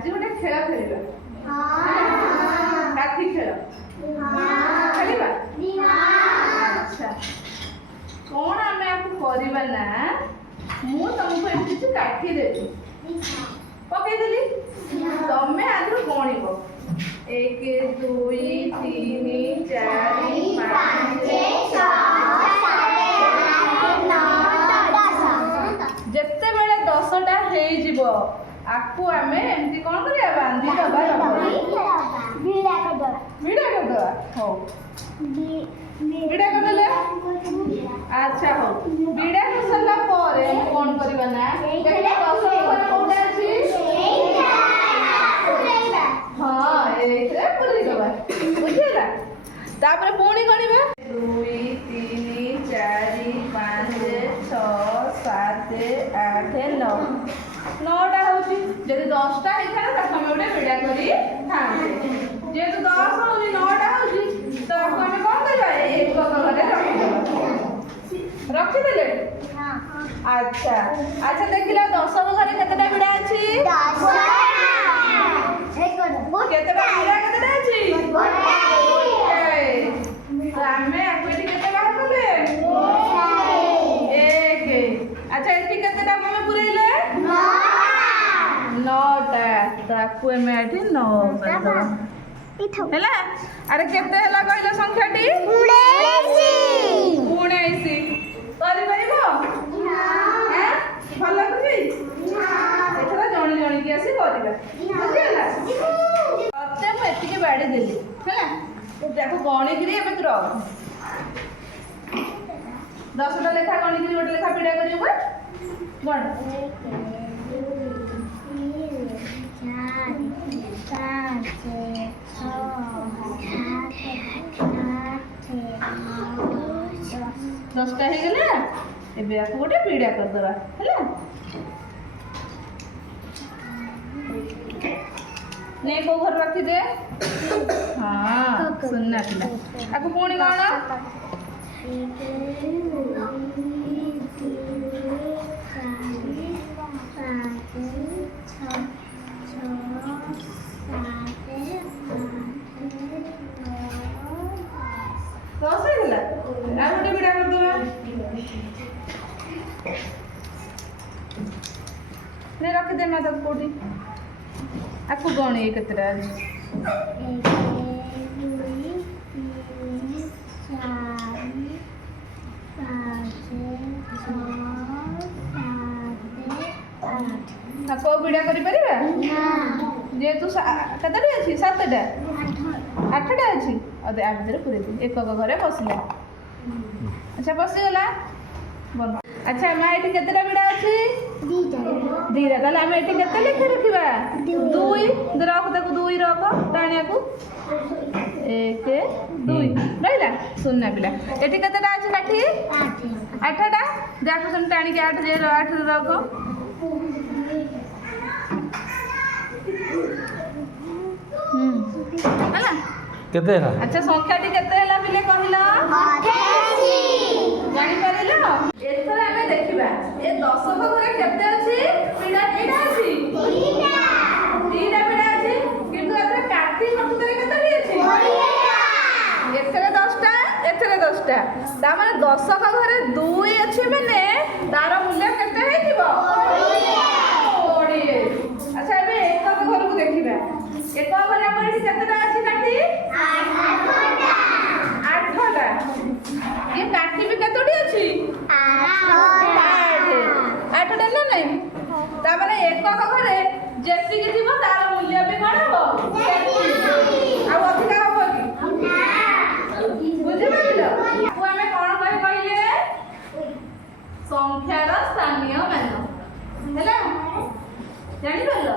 आज गोटे खेल खेलिबा काठी खेल खेलिबा अच्छा कौन आमे आपको करबा ना मु तुमको एठी से काठी देबी पके देली तमे आदि गणिब 1 2 3 4 5 जिते बेले 10टा हो आपको आम एमती कौन करिया बांधी दबा भिड़ा करदबा हो भिड़ा करदेले अच्छा हो भिड़ा कर सरला परे कौन करबा ना देखले 10 पर कोडा अछि हां एथे पुरी दबा बुझिला तापर पुणी गणिबा 2 3 4 5 6 7 8 9 9टा होची जदि 10टा हेता त हम ओडे भिड़ा करी थांते जेतु 10 होनी 9टा होची त हम कोन करबा एक घरे रखि देले हां अच्छा अच्छा देखिला 10 घरे केतेटा भिड़ा अछि 10 केतेटा भिड़ा केतेटा अछि तो आमे आपेटी केते बाहर करले एक अच्छा एठी केतेटा हम पुरैले 9टा ताकू में एठी 9 करदबा हैला अरे केते हैला कहले संख्याटी 19 करि परिबो हैं भलो कुछि एथरा जणी जणी के आसी करबा बुझिला तते म एठी के बाडी देली हैला देखो गणी गिरी एबे तू रह 10टा लेखा गणी गिरी गोटे लेखा पीड़ा करियो गण 10टा हो गले एबे आपको गोटे पीड़ा कर दबा हैला ने को घर रखी दे हां सुनना पिला आपको पुणी गण 10 हैला आ गोटे पीड़ा कर दबा ने रखी दे मैं तब कोठी आपको गणी केतेटा 1 2 को पीड़ा करि परिबा जे तू केतेटा अछि 7टा 8टा अछि अदे आ भीतर पुरे दे एक घरे बसले अच्छा बसी गला बोल अच्छा मैं एठी केतेटा पीड़ा अछि दीरा ताले हम एठी केते लिख रखिबा 2 रख ताको 2 रख टाणिया को 1 2 रहिला सुनना पिला एठी केतेटा अछि काठी 8टा देखो तुम टाणी के 8 जे 8 रख हैला केते है अच्छा संख्याटी केते हैला पिले कहिला 88 जानि परिलो एथरा हमें देखिबा ए 10 घरे केते अछि पीड़ा एटा अछि तीटा पीड़ा अछि किंतु एथरा काठी प्रकृତରେ केते अछि एथरा 10टा एथरा 10टा ता माने 10 घरे 2 अछि माने तार मूल्य केते हेतिबो 20 अच्छा एबे एक घर को देखिबा एक घरे हमर एठी केतेटा अछि काठी 8टा ये काठी भी केतोडी अछि 8टा ना नहीं ता माने एक घरे जेति कि थिबो तार मूल्य भी कोन हो आ अधिका हो कि बुझि पाइलो को हमें कोन कहिले संख्यार स्थानीय मान हैला जानि पाइलो।